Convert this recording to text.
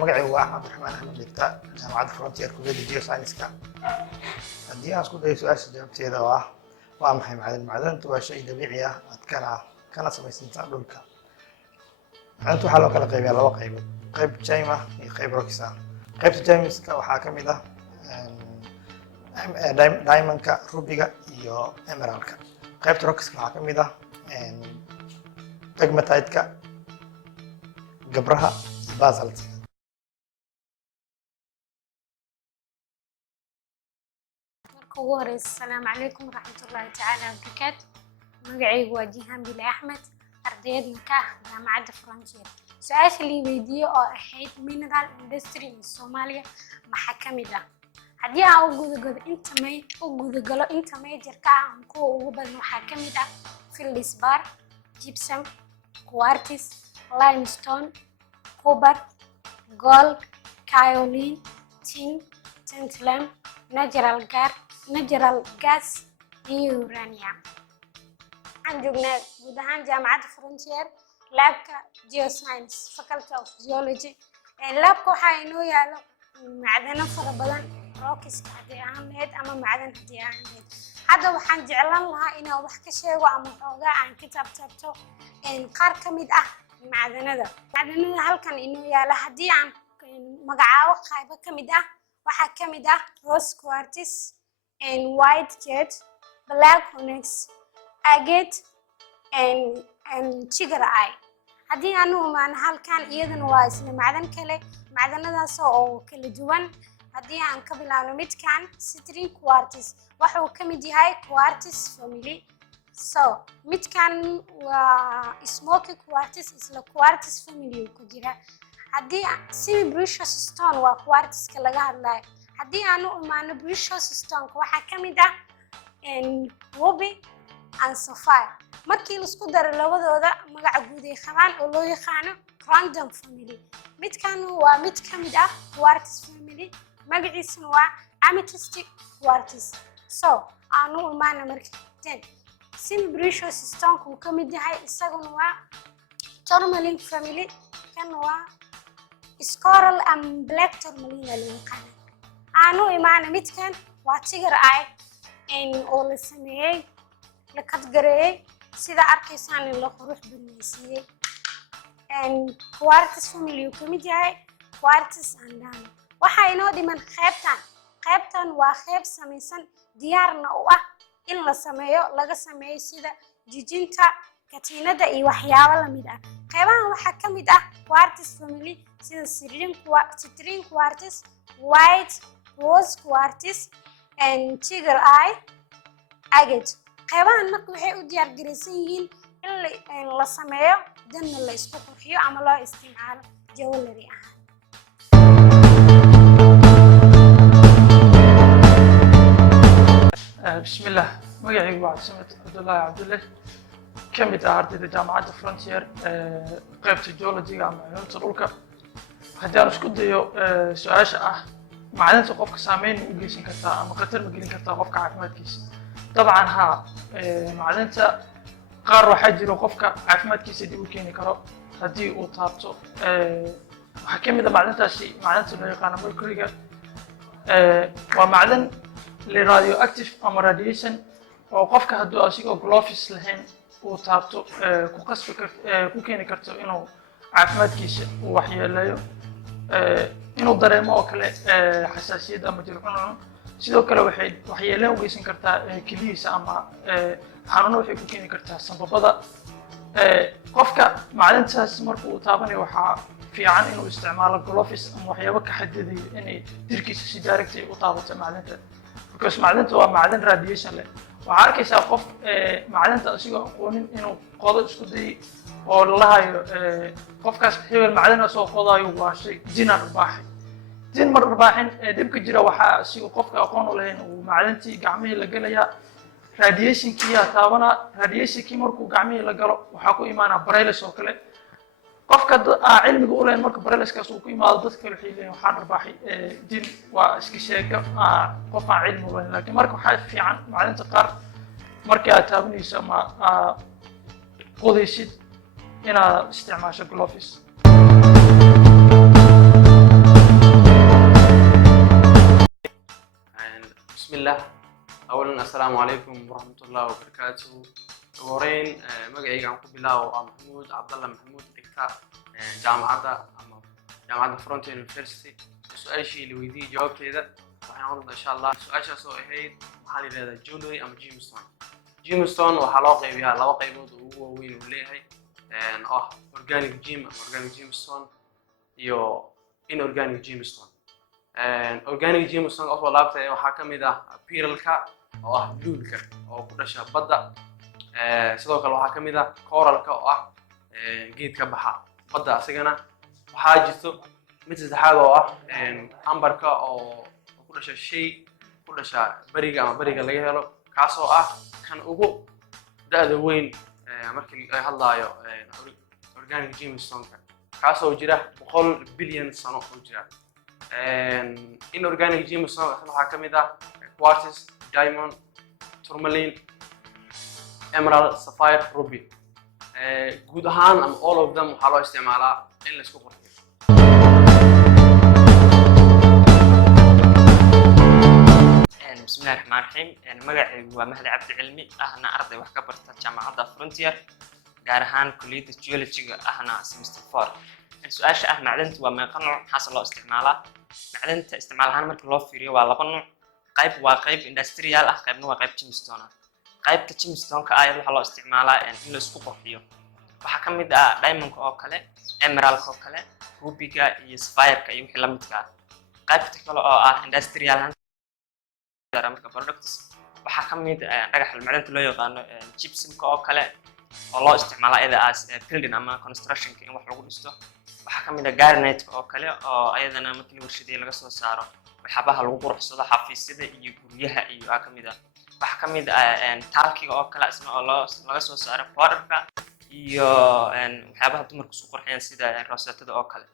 magacaygu waa Axmed Raxmaan Axmed dhigta jaamacadda Frontier kulliyadda Geoscience-ka. haddii aan isku dayo su-aasha jawaabteeda oo ah waa maxay macdan? macdantu waa shay dabiici ah kana samaysanta dhulka. macdanta waxaa loo kala qaybiyaa laba qaybood, qayb jayma iyo qayb rocks ah. qaybta jaymiska waxaa ka mid ah diamondka, rubiga iyo emeraldka. qaybta rockska waxaa ka mid ah pegmatite-ka, gabraha iyo basalt. ugu horeysa asalaamu calaykum waraxmatullaahi tacaala wabarakaatu. magacaygu waa Jihaan Bile Axmed, ardayadna ka ah jaamacadda Frontier. su-aasha la weydiiyey oo ahayd mineral industry in Soomaaliya maxaa ka mid ah? haddii aan u gudagalo inta majorka ah kuwa ugu badan waxaa ka mid ah feldspar, gypsum, quartz, limestone, cobalt, gold, kaolin, tin, tantalum, natural gas iyo uranium. waxaan joognaa guud ahaan jaamacadda Frontier laabka Geoscience Faculty of Geology. laabka waxaa inoo yaalo macdano fara badan, rocks haddii aan lahayd ama macdan haddii aan lahayd. hadda waxaan jeclaan lahaa inaan wax ka sheego ama xoogaa aan ka taabtaabto qaar ka mid ah macdanada halkan inoo yaala. haddii aan magacaabo qaybo ka mid ah waxaa ka mid ah rose quartz, white jet, black onyx, agate and sugar eye. haddii aanu imaano halkan iyadana waa isla macdan kale, macdanadaas oo kala duwan. haddii aan ka bilaabno midkan citrine quartz, waxa uu ka mid yahay quartz family. midkan waa smoky quartz, isla quartz family ku jira. haddii semi precious stone waa quartz-ka laga hadlayo. haddii aanu imaano precious stone waxaa ka mid ah ruby and sapphire. markii la isku daro labadooda magaca guud ay qabaan oo loo yaqaano random family. midkan waa mid ka mid ah quartz family, magaciisuna waa amethyst quartz. aanu imaano markan semi precious stone uu ka mid yahay, isaguna waa tourmaline family. kan waa coral and black tourmaline loo yaqaano. aanu imaano midkan waa sugar eye oo la sameeyey, la kadgareeyey sida arkaysaan in la qurux badnaysiiyey. quartz family uu ka mid yahay quartz and diamond. waxaa inoo dhiman qaybtan waa qayb samaysan diyaarna u ah in laga sameeyo sida jijinta, katiinada iyo waxyaabo lamid ah. qaybahan waxaa ka mid ah quartz family sida citrine quartz, white rose quartz and sugar eye, agate. qaybahan marka waxay u diyaar garaysan yihiin in la sameeyo danna la isku qurxiyo ama loo isticmaalo jewelry ahaan. bismillah, magacaygu waa Cabdisamed Cabdullaahi Cabdulle, ka mid ah ardayda jaamacadda Frontier qaybta geology-ga ama cilmiga dhulka. haddii aan isku dayo su-aasha ah macdanta qofka saameyn u geysan kartaa ama khatar ma gelin kartaa qofka caafimaadkiisa? dabcan haa, macdanta qaar waxaa jiro qofka caafimaadkiisa dib u keeni karo haddii uu taabto. waxaa ka mid ah macdantaasi macdanta loo yaqaano mercury-ga. waa macdan radioactive ama radiation oo qofka hadduu asigoo gloves lahayn uu taabto ku keeni karto inuu caafimaadkiisa uu waxyeeleeyo, inuu dareemo oo kale xasaasiyad ama jir cuncun. sidoo kale waxay waxyeeleen u geysan kartaa keliyihiisa ama xanuuno waxay ku keeni kartaa sanbabada. qofka macdintaas markuu uu taabanayo waxaa fiican inuu isticmaalo gloves ama waxyaabo ka xadidayo inay jirkiisa si direct u taabato macdinta because macdinta waa macdan radiation leh waxaa arkaysaa qof macdinta asigoo aqoonin inuu qodo isku dayay oo lalahayo qofkaas hebel macdan soo qodayo waa shay jinar baaxay jin mar baaxin dhibka jira waxaa asigoo qofka aqoon u lahayn uu macdantii gacmihii la gelayaa radiationkii yaa taabana radiationkii markuu gacmihii la galo waxaa ku imaanaa paralysis oo kale qofka cilmiga u leeyahay marka paralysis uu ku imaado dadka kale waxay leeyihiin waxaan arbaaxay jin waa iska sheega qof aan cilmi u lahayn laakiin marka waxaa fiican macdinta qaar markii aad taabanayso ama qodaysid inaad isticmaasho gloves بسم الله أولاً السلام عليكم ورحمة الله وبركاته ورين مجيء عن قبلاء محمود عبد الله محمود دكتور جامعة فرونتير يونيفرسيتي سؤال شيء اللي ويدي جواب كذا وحنقول إن شاء الله سؤال شو هيد محلي هذا جولري أم جيمستون وحلاقي بها لاقي بود هو وين وليه أورجانيك جيمستون يو إن أورجانيك جيمستون organic gemstone oo laabtay waxa kamid ah pearlka oo ah bluelka oo ku dhasha badda sidoo kale waxa kamid ah coralka oo ah geedka baxa badda asagana waxa jirto mid saddexaad oo ah amberka oo ku dhasha shay ku dhasha bariga ama bariga laga helo kaas oo ah kan ugu da'da weyn markii ay hadlaayo organic gemstone kaas oo jira 100 bilyan sano oo jira inorganic gemstone waxaa kamid ah quartz, diamond, tourmaline, emerald, sapphire, ruby guud ahaan ama all of them waxaa loo isticmaalaa in la isku qurxiyo بسم الله الرحمن الرحيم magacaygu waa Mahdi Cabdi Cilmi ahna arday wax ka barta jaamacadda Frontier gaar ahaan kulliyadda geology-ga ahna semester 4 su'aasha ah macdanta waa meeqa nooc maxaa loo isticmaalaa macdanta isticmaal ahaan marka loo fiiriyo waa laba nooc qayb waa qayb industrial ah qaybna waa qayb gemstone ah qaybta gemstone-ka ah waxa loo isticmaalaa in la isku qurxiyo waxa kamid ah diamond-ka oo kale emerald-ka oo kale ruby-ga iyo sapphire-ka iyo wixii la midka ah qaybta kale oo ah industrial marka products waxa kamid dhagax macdanta loo yaqaano gypsum-ka oo kale oo loo isticmaalaa ida as building ama construction-ka in wax lagu dhisto waxa kamid ah garnet oo kale oo ayadana markii warshadeey laga soo saaro waxyaabaha lagu quruxsado xafiisyada iyo guryaha iyo kamid ah waxa kamid ah talkiga oo kale isna oo laga soo saaro powderka iyo waxyaabaha dumarku isku qurxiyaan sida rosetada oo kale